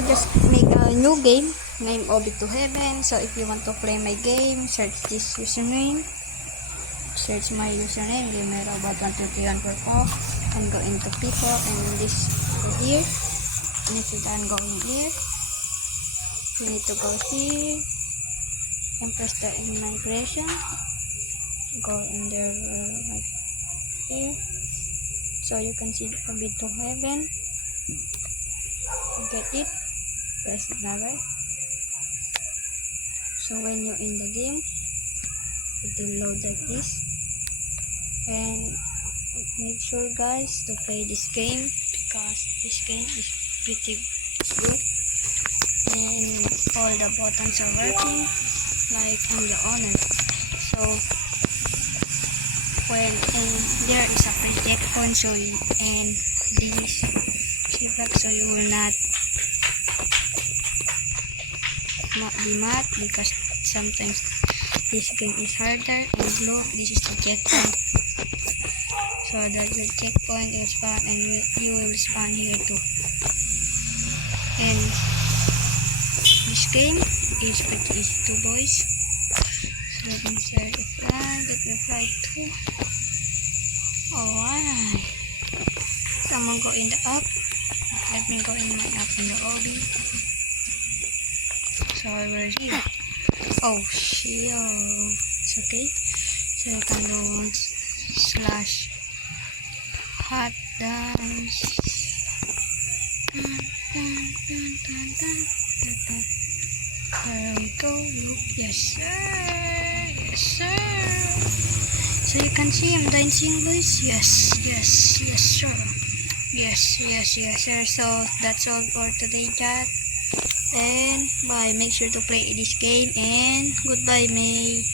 I just make a new game named Obito Heaven. So if you want to play my game, search this username. Search my username, GamerRobot1234, and go into people and this here. And if you're done going here, you need to go here and press the immigration. Go in there right here. So you can see Obito Heaven. Get it? Press it now, right? So when you're in the game, it will load like this. And make sure guys to play this game because this game is pretty good and all the buttons are working like I'm the owner. So when there is a project on, so you, and this feedback, so you will not be mad because sometimes this game is harder. And look, this is the checkpoint. So that the checkpoint will spawn and you will spawn here too. And this game is pretty easy to boys. So let me start the flag, get the flag too. Alright. Someone go in the app. Let me go in my app in the lobby. So we're here. Oh shit. It's okay. So you can do slash hot dance. There we go. Yes sir. Yes sir. So you can see I'm dancing boys. Yes sir. Yes sir. So that's all for today chat. And bye. Make sure to play this game and goodbye May.